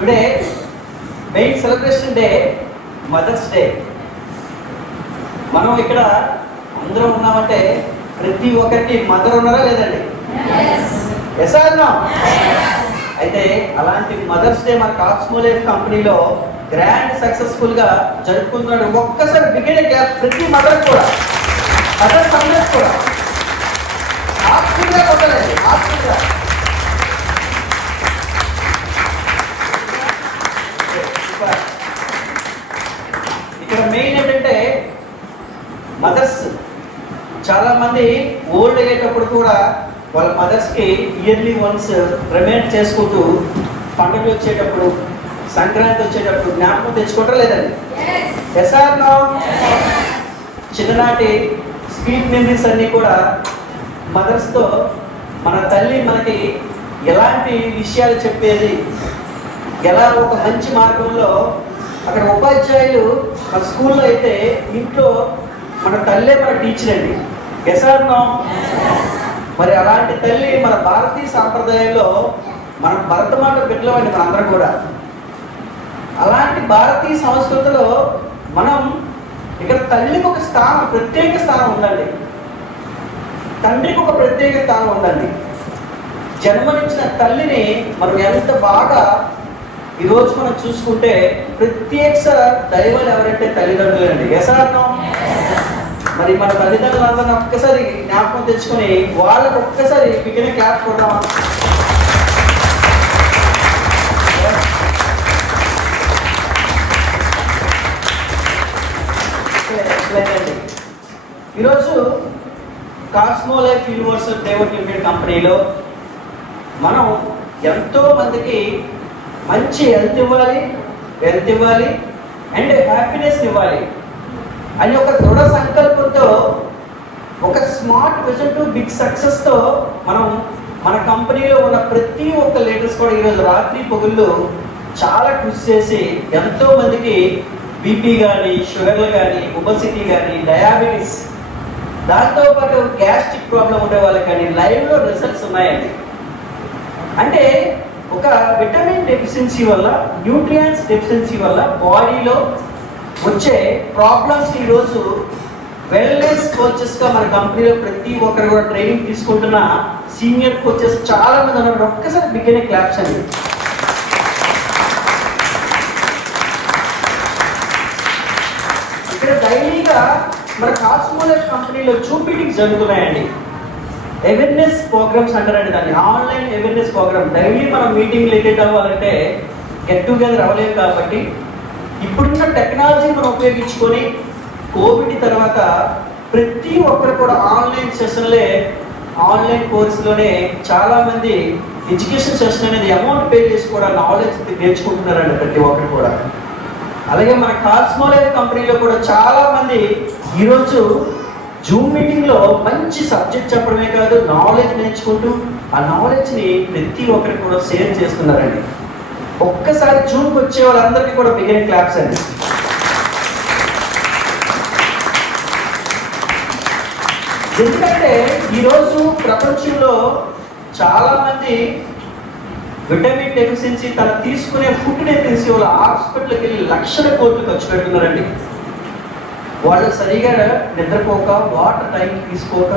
Today, main celebration day, Mother's Day. మనం ఇక్కడ అందరం ఉన్నామంటే ప్రతి ఒక్కరికి మదర్ ఉన్నారా లేదండి? Yes or no? అయితే అలాంటి మదర్స్ డే మన కాస్మోలైఫ్ కంపెనీలో గ్రాండ్ సక్సెస్ఫుల్ గా జరుపుకుంటున్నాడు. ఒక్కసారి బిగినింగ్ ప్రతి మదర్ కూడా మదర్స్ అందరూ కూడా హ్యాపీగా కొట్టాలండి, హ్యాపీగా. ఇక్కడ మెయిన్ ఏంటంటే మదర్స్ చాలా మంది ఓల్డ్ అయ్యేటప్పుడు కూడా వాళ్ళ మదర్స్కి ఇయర్లీ వన్స్ రిమైండ్ చేసుకుంటూ పండుగలు వచ్చేటప్పుడు, సంక్రాంతి వచ్చేటప్పుడు జ్ఞాపకం తెచ్చుకుంటారా లేదండి? Yes or no? చిన్ననాటి స్వీట్ మెమరీస్ అన్నీ కూడా మదర్స్తో మన తల్లి మనకి ఎలాంటి విషయాలు చెప్పేది, ఎలా ఒక మంచి మార్గంలో అక్కడ ఉపాధ్యాయులు మన స్కూల్లో అయితే ఇంట్లో మన తల్లే మన టీచర్ అండి. Yes or no? మరి అలాంటి తల్లి మన భారతీయ సాంప్రదాయంలో మన భరతమాత బిడ్డలమండి మనందరం కూడా. అలాంటి భారతీయ సంస్కృతిలో మనం ఇక్కడ తల్లికి ఒక స్థానం, ప్రత్యేక స్థానం ఉందండి. తండ్రికి ఒక ప్రత్యేక స్థానం ఉందండి. జన్మనిచ్చిన తల్లిని మనం ఎంత బాగా ఈరోజు మనం చూసుకుంటే ప్రత్యేక దైవాలు ఎవరంటే తల్లిదండ్రులండి. Yes or no? మరి మన తల్లిదండ్రులందరినీ ఒక్కసారి జ్ఞాపకం తెచ్చుకొని వాళ్ళకి ఒక్కసారి బిగిన క్లాప్ కొడదామా? ఈరోజు కాస్మోలైఫ్ యూనివర్సల్ ప్రైవేట్ లిమిటెడ్ కంపెనీలో మనం ఎంతో మందికి మంచి హెల్త్ ఇవ్వాలి అండ్ హ్యాపీనెస్ ఇవ్వాలి అని ఒక దృఢ సంకల్పంతో, ఒక స్మార్ట్ విజన్ టు బిగ్ సక్సెస్తో మనం మన కంపెనీలో ఉన్న ప్రతి ఒక్క లీడర్స్ కూడా ఈరోజు రాత్రి పగుళ్ళు చాలా కృషి చేసి ఎంతో మందికి బీపీ కానీ, షుగర్లు కానీ, ఒబెసిటీ కానీ, డయాబెటీస్, దాంతోపాటు గ్యాస్ట్రిక్ ప్రాబ్లం ఉండే వాళ్ళకి కానీ లైవ్లో రిజల్ట్స్ ఉన్నాయండి. అంటే ఒక విటమిన్ డెఫిషియన్సీ వల్ల, న్యూట్రియంట్స్ డెఫిషియన్సీ వల్ల బాడీలో వచ్చే ప్రాబ్లమ్స్ ఈరోజు వెల్నెస్ కోచెస్గా మన కంపెనీలో ప్రతి ఒక్కరు కూడా ట్రైనింగ్ తీసుకుంటున్న సీనియర్ కోచెస్ చాలా మంది ఉన్నారు. ఒక్కసారి బిగినే క్లాప్స్ అండి. ఇక్కడ డైలీగా మన కాస్మోలైట్ కంపెనీలో జూమ్ మీటింగ్స్ జరుగుతున్నాయండి. అవేర్నెస్ ప్రోగ్రామ్స్ అంటారండి దాన్ని, ఆన్లైన్ అవేర్నెస్ ప్రోగ్రామ్. డైలీ మనం మీటింగ్లు అటెండ్ అవ్వాలంటే గెట్ టుగెదర్ అవ్వలేము కాబట్టి ఇప్పుడున్న టెక్నాలజీ మనం ఉపయోగించుకొని కోవిడ్ తర్వాత ప్రతి ఒక్కరు కూడా ఆన్లైన్ సెషన్లే, ఆన్లైన్ కోర్సులోనే చాలామంది ఎడ్యుకేషన్ సెషన్ అనేది అమౌంట్ పే చేసి కూడా నాలెడ్జ్ నేర్చుకుంటున్నారండి ప్రతి ఒక్కరు కూడా. అలాగే మన కాస్మోలైట్ కంపెనీలో కూడా చాలామంది ఈరోజు జూమ్ మీటింగ్లో మంచి సబ్జెక్ట్ చెప్పడమే కాదు, నాలెడ్జ్ నేర్చుకుంటూ ఆ నాలెడ్జ్ని ప్రతి ఒక్కరికి కూడా షేర్ చేస్తున్నారండి. ఒక్కసారి జూమ్కి వచ్చే వాళ్ళందరికీ కూడా బిగినింగ్ క్లాప్స్ అండి. ఎందుకంటే ఈరోజు ప్రపంచంలో చాలామంది విటమిన్ డెఫిషియన్సీ, తను తీసుకునే ఫుడ్ డెఫిషియన్సీ వల్ల హాస్పిటల్కి వెళ్ళి లక్షల కోట్లు ఖర్చు పెడుతున్నారండి. వాళ్ళు సరిగా నిద్రపోక, వాటర్ టైంకి తీసుకోక,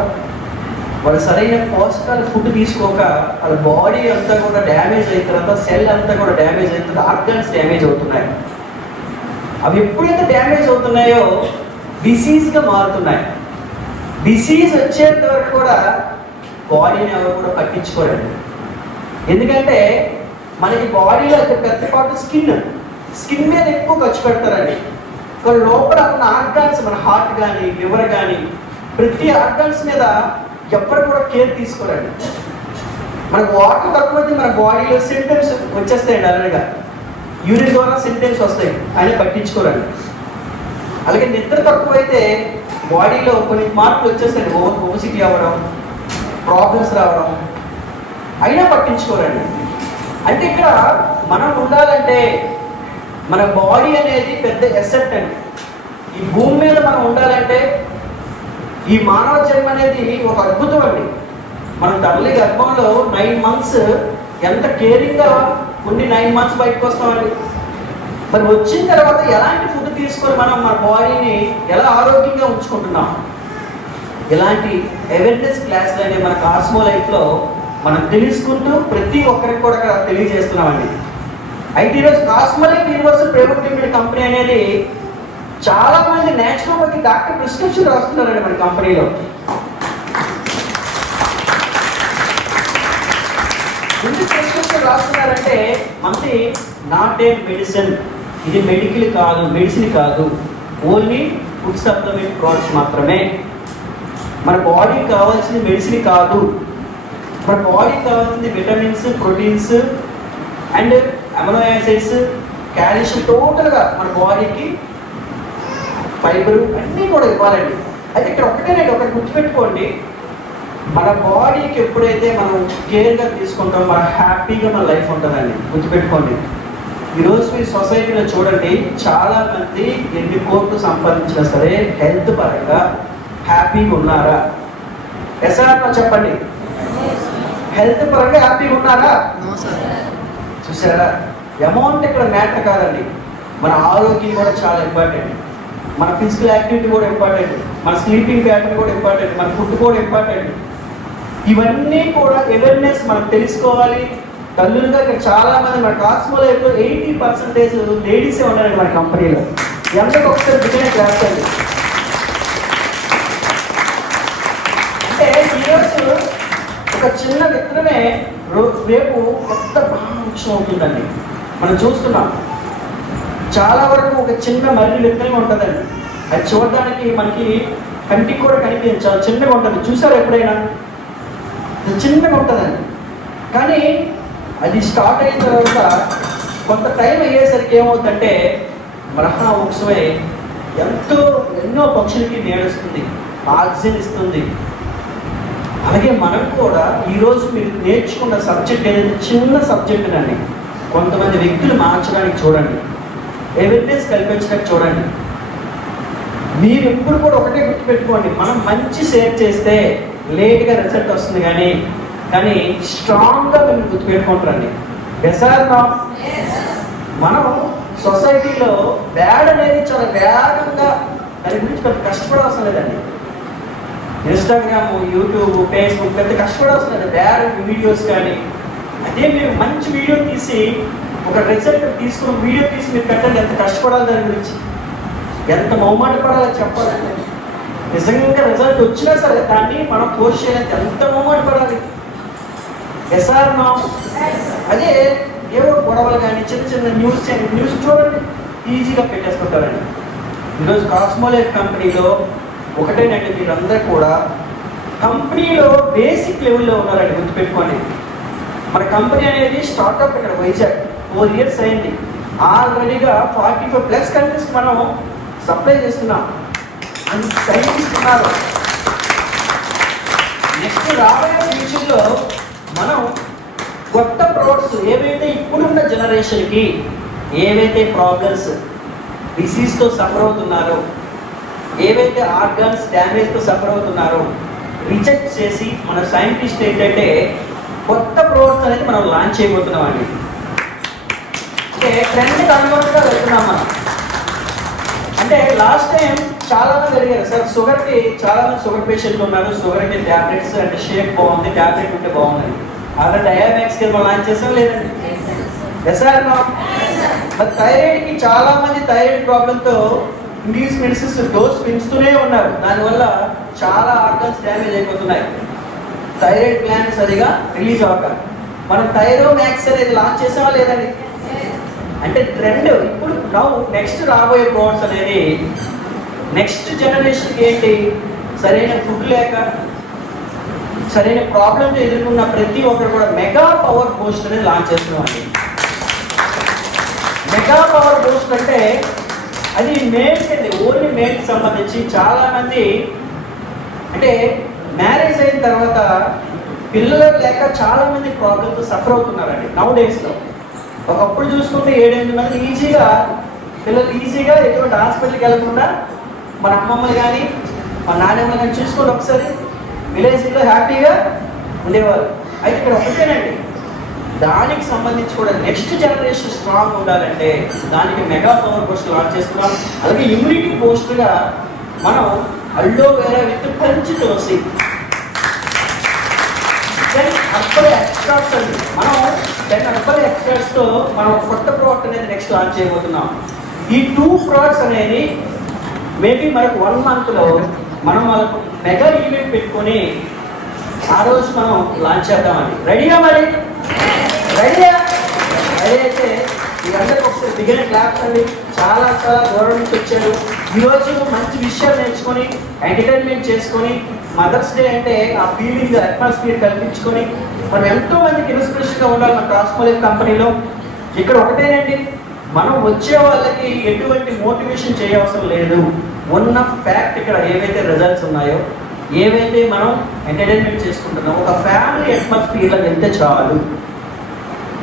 వాళ్ళు సరైన పోషకాలు ఫుడ్ తీసుకోక వాళ్ళ బాడీ అంతా కూడా డ్యామేజ్ అయిన తర్వాత సెల్ అంతా కూడా డ్యామేజ్ అయిన తర్వాత ఆర్గాన్స్ డ్యామేజ్ అవుతున్నాయి. అవి ఎప్పుడైతే డ్యామేజ్ అవుతున్నాయో డిసీజ్గా మారుతున్నాయి. డిసీజ్ వచ్చేంత వరకు కూడా బాడీని ఎవరు కూడా పట్టించుకోరండి. ఎందుకంటే మనకి బాడీలో పెద్ద పాటు స్కిన్ మీద ఎక్కువ ఖర్చు పెడతారండి. లోపల ఉన్న ఆర్గాన్స్, మన హార్ట్ కానీ, లివర్ కానీ, ప్రతి ఆర్గాన్స్ మీద ఎవ్వరు కూడా కేర్ తీసుకోరండి. మనకు వాటర్ తక్కువైతే మన బాడీలో సింటమ్స్ వచ్చేస్తాయండి. అలాగా యూరిన్ ద్వారా సింటమ్స్ వస్తాయి, ఆయన పట్టించుకోరండి. అలాగే నిద్ర తక్కువైతే బాడీలో కొన్ని మార్పులు వచ్చేస్తాయండి. ఒబెసిటీ అవ్వడం, ప్రాబ్లమ్స్ రావడం, అయినా పట్టించుకోరండి. అంటే ఇక్కడ మనం ఉండాలంటే మన బాడీ అనేది పెద్ద ఎసెట్ అండి. ఈ భూమి మీద మనం ఉండాలంటే, ఈ మానవ జన్మ అనేది ఒక అద్భుతం అండి. మనం తల్లి గర్భంలో 9 months ఎంత కేరింగ్గా ఉండి 9 months బయటకు వస్తామండి. మరి వచ్చిన తర్వాత ఎలాంటి ఫుడ్ తీసుకొని మనం మన బాడీని ఎలా ఆరోగ్యంగా ఉంచుకుంటున్నాం, ఇలాంటి అవేర్నెస్ క్లాసులు అనేవి మన కాస్మోలైట్లో మనం తెలుసుకుంటూ ప్రతి ఒక్కరికి కూడా తెలియజేస్తున్నామండి. అయితే ఈరోజు కాస్మోలైట్ యూనివర్సల్ ప్రైవేట్ లిమిటెడ్ కంపెనీ అనేది చాలా మంది నేచురోపతి డాక్టర్ ప్రిస్క్రిప్షన్ రాస్తున్నారండి మన కంపెనీలో. ఎందుకు ప్రిస్క్రిప్షన్ రాస్తున్నారంటే మనకి నాట్ ఏ మెడిసిన్, ఇది మెడిసిన్ కాదు, ఓన్లీ ఫుడ్ సప్లిమెంట్ ప్రోడక్ట్స్ మాత్రమే. మన బాడీకి కావాల్సింది మెడిసిన్ కాదు, మన బాడీకి కావాల్సింది vitamins, proteins and amino acids, calcium, టోటల్గా మన బాడీకి ఫైబర్ అన్నీ కూడా ఇవ్వాలండి. అయితే ఇక్కడ ఒకటి గుర్తుపెట్టుకోండి, మన బాడీకి ఎప్పుడైతే మనం కేర్గా తీసుకుంటాం మన హ్యాపీగా మన లైఫ్ ఉంటుందండి. గుర్తుపెట్టుకోండి. ఈరోజు మీ సొసైటీలో చూడండి, చాలామంది ఎన్ని కోట్లు సంపాదించినా సరే హెల్త్ పరంగా హ్యాపీగా ఉన్నారా? ఎస్ఆర్లో చెప్పండి, హెల్త్ పరంగా హ్యాపీగా ఉన్నారా? చూసారా, అమౌంట్ ఇక్కడ మ్యాటర్ కాదండి. మన ఆరోగ్యం కూడా చాలా ఇంపార్టెంట్, మన ఫిజికల్ యాక్టివిటీ కూడా ఇంపార్టెంట్, మన స్లీపింగ్ ప్యాటర్న్ కూడా ఇంపార్టెంట్, మన ఫుడ్ కూడా ఇంపార్టెంట్. ఇవన్నీ కూడా అవేర్నెస్ మనం తెలుసుకోవాలి. తల్లులుగా ఇక్కడ చాలా మంది మన కాస్మోలైట్లో 80% లేడీసే ఉన్నారండి మన కంపెనీలో. ఎంతకు ఒకసారి బిజినెస్ రాస్తండి. అంటే ఈరోజు ఒక చిన్న విత్తనమే రేపు కొత్త వృక్షం అవుతుందండి. మనం చూస్తున్నాం చాలా వరకు ఒక చిన్న మర్రి విత్తనం ఉంటుందండి. అది చూడడానికి మనకి కంటికి కూడా కనిపించదు, చాలా చిన్నగా ఉంటుంది. చూసారు ఎప్పుడైనా? చిన్నగా ఉంటుందండి. కానీ అది స్టార్ట్ అయిన తర్వాత కొంత టైం అయ్యేసరికి ఏమవుతుందంటే బ్రహ్మవృక్షమే ఎన్నో పక్షులకి నేడుస్తుంది, ఆక్సిజన్ ఇస్తుంది. అలాగే మనం కూడా ఈరోజు మీరు నేర్చుకున్న సబ్జెక్ట్ ఏదైతే చిన్న సబ్జెక్ట్ అండి, కొంతమంది వ్యక్తులు మార్చడానికి చూడండి, అవేర్నెస్ కల్పించడానికి చూడండి. మీరు ఎప్పుడు కూడా ఒకటే గుర్తుపెట్టుకోండి, మనం మంచి షేర్ చేస్తే లేట్గా రిజల్ట్ వస్తుంది, కానీ స్ట్రాంగ్గా మీరు గుర్తుపెట్టుకుంటారండి. ఎస్ఆర్ మనం సొసైటీలో బ్యాడ్ అనేది చాలా వేగంగా దాని గురించి పెద్ద కష్టపడవలసిన లేదండి. ఇన్స్టాగ్రామ్, యూట్యూబ్, ఫేస్బుక్ పెద్ద కష్టపడవలసిన లేదు. బ్యాడ్ వీడియోస్ కానీ అదే మీరు మంచి వీడియో తీసి ఒక రిజల్ట్ తీసుకున్న వీడియో తీసి మీరు పెట్టండి, ఎంత కష్టపడాలి దాని గురించి, ఎంత మొహమాట పడాలో చెప్పాలండి. నిజంగా రిజల్ట్ వచ్చినా సరే దాన్ని మనం పోస్ట్ చేయాలంటే ఎంత మొహమాట పడాలి. ఎస్ఆర్ నా అదే ఏవో గొడవలు కానీ చిన్న చిన్న న్యూస్ చూడండి, ఈజీగా పెట్టేసుకుంటారండి. ఈరోజు కాస్మోలైట్ కంపెనీలో ఒకటేనండి, మీరందరూ కూడా కంపెనీలో బేసిక్ లెవెల్లో ఉన్నారండి, గుర్తుపెట్టుకోండి. మన కంపెనీ అనేది స్టార్ట్అప్ ఇక్కడ వైజాగ్ 4 years అయింది. ఆల్రెడీగా 45+ కంట్రీస్ మనం సప్లై చేస్తున్నాం. సైంటిస్ట్ ఉన్నారు. నెక్స్ట్ రాబోయే ఫ్యూచర్లో మనం కొత్త ప్రోడక్ట్స్ ఏవైతే ఇప్పుడున్న జనరేషన్కి ఏవైతే ప్రాబ్లమ్స్ డిసీజ్తో సఫర్ అవుతున్నారో, ఏవైతే ఆర్గాన్స్ డ్యామేజ్తో సఫర్ అవుతున్నారో రిజెక్ట్ చేసి మన సైంటిస్ట్ ఏంటంటే కొత్త ప్రోడక్ట్స్ అనేది మనం లాంచ్ చేయబోతున్నాం అండి. అంటే ట్రెండ్కి అనుగుణంగా వెళ్తున్నాం మనం. అంటే లాస్ట్ టైం చాలా మంది అడిగారు, సార్ షుగర్కి చాలా మంది షుగర్ పేషెంట్లు ఉన్నారు, షుగర్కి ట్యాబ్లెట్స్ అంటే షేక్ బాగుంది, ట్యాబ్లెట్ ఉంటే బాగుంది. అలా డయాబెటిక్స్కి మనం లాంచ్ చేసాం లేదండి. ఎస్ఆర్ మరి థైరాయిడ్కి చాలా మంది థైరాయిడ్ ప్రాబ్లంతో ఇంగ్లీష్ మెడిసిన్స్ డోస్ పెంచుతూనే ఉన్నారు. దానివల్ల చాలా ఆర్గన్స్ డ్యామేజ్ అయిపోతున్నాయి, థైరాయిడ్ గ్లాండ్ సరిగా రిలీజ్ అవ్వక. మనం థైరోమాక్స్ అనేది లాంచ్ చేసామా లేదండి. అంటే ట్రెండ్ ఇప్పుడు నెక్స్ట్ రాబోయే ప్రోడక్ట్స్ అనేది నెక్స్ట్ జనరేషన్కి ఏంటి, సరైన ఫుడ్ లేక సరైన ప్రాబ్లమ్స్ ఎదుర్కొన్న ప్రతి ఒక్కరు కూడా మెగా పవర్ బూస్ట్ అనేది లాంచ్ చేస్తున్నామండి. మెగా పవర్ బూస్ట్ అంటే అది మేల్స్ అండి, ఓన్లీ మేల్కి సంబంధించి. చాలామంది అంటే మ్యారేజ్ అయిన తర్వాత పిల్లలు లేక చాలామంది ప్రాబ్లమ్తో సఫర్ అవుతున్నారండి నౌ డేస్లో. ఒకప్పుడు చూసుకుంటే 7-8 మంది పిల్లలు ఈజీగా ఎటువంటి హాస్పిటల్కి వెళ్ళకుండా మన అమ్మమ్మలు కానీ మన నాన్నమ్మలు కానీ చూసుకుంటే ఒకసారి విలేజ్లో హ్యాపీగా ఉండేవారు. అయితే ఇక్కడ ఒకటేనండి, దానికి సంబంధించి కూడా నెక్స్ట్ జనరేషన్ స్ట్రాంగ్ ఉండాలంటే దానికి మెగా పవర్ బూస్ట్ లాంచ్ చేస్తున్నాం. అలాగే ఇమ్యూనిటీ బూస్ట్గా మనం అల్లోవేరా విత్ పంచి తులసి హెర్బల్ ఎక్స్ట్రాక్ట్స్ అండి, మనం 10 హెర్బల్ ఎక్స్ట్రాక్ట్స్తో మనం కొత్త ప్రోడక్ట్ అనేది నెక్స్ట్ లాంచ్ చేయబోతున్నాం. ఈ 2 ప్రోడక్ట్స్ అనేది మేబీ మనకు 1 monthలో మనం వాళ్ళకు మెగా ఈవెంట్ పెట్టుకొని ఆ రోజు మనం లాంచ్ చేద్దామండి. రెడీగా మరి? రెడీగా? రెడీ అయితే మీరందరికీ ఒకసారి దిగిన క్లాప్స్ అండి. చాలా దూరం నుంచి వచ్చారు. ఈరోజు మంచి విషయాలు నేర్చుకొని ఎంటర్టైన్మెంట్ చేసుకొని మదర్స్ డే అంటే ఆ ఫీలింగ్ అట్మాస్ఫియర్ కల్పించుకొని మనం ఎంతో మందికి ఇన్స్పిరేషన్గా ఉండాలి మన కాస్మోలైట్ కంపెనీలో. ఇక్కడ ఒకటేనండి, మనం వచ్చే వాళ్ళకి ఎటువంటి మోటివేషన్ చేయవసరం లేదు. ఉన్న ఫ్యాక్ట్ ఇక్కడ ఏవైతే రిజల్ట్స్ ఉన్నాయో, ఏవైతే మనం ఎంటర్టైన్మెంట్ చేసుకుంటున్నామో ఒక ఫ్యామిలీ అట్మాస్ఫియర్లో వెళ్తే చాలు.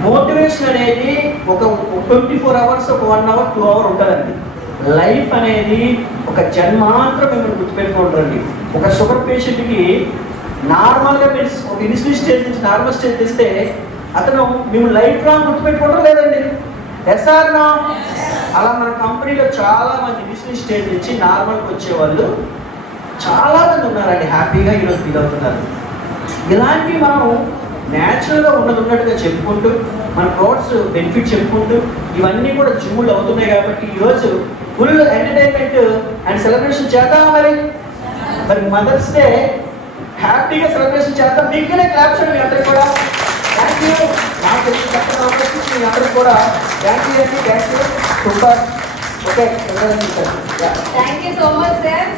మోటివేషన్ అనేది ఒక 24 hours, ఒక 1 hour, 2 hour ఉంటుందండి. లైఫ్ అనేది ఒక జన్మాంతరం మిమ్మల్ని గుర్తుపెట్టుకుంటారండి. ఒక షుగర్ పేషెంట్కి నార్మల్గా మీరు ఒక ఇనిషియల్ స్టేజ్ నుంచి నార్మల్ స్టేజ్ తెస్తే అతను మేము లైఫ్ లాంగ్ గుర్తుపెట్టుకోవడం లేదండి. ఎస్ఆర్ నా అలా మన కంపెనీలో చాలా మంది ఇనిషియల్ స్టేజ్ నుంచి నార్మల్కి వచ్చేవాళ్ళు చాలా మంది ఉన్నారండి, హ్యాపీగా ఈరోజు ఫీల్ అవుతున్నారు. ఇలాంటివి మనం న్యాచురల్గా ఉన్నట్టుగా చెప్పుకుంటూ మన ప్రోడక్ట్స్ బెనిఫిట్ చెప్పుకుంటూ ఇవన్నీ కూడా జూములు అవుతున్నాయి. కాబట్టి ఈరోజు ఫుల్ ఎంటర్టైన్మెంట్ అండ్ సెలబ్రేషన్ చేద్దాం. మరి మదర్స్ డే హ్యాపీగా సెలబ్రేషన్ చేద్దాం. మీకునే క్లాప్స్ అండి మీ అందరికి కూడా. Thank you. నాకు తెలిసి చెప్పడం అవకాశం మీ అందరికి కూడా థ్యాంక్ యూ అండి. Thank you. Super. Okay, thank you so much sir.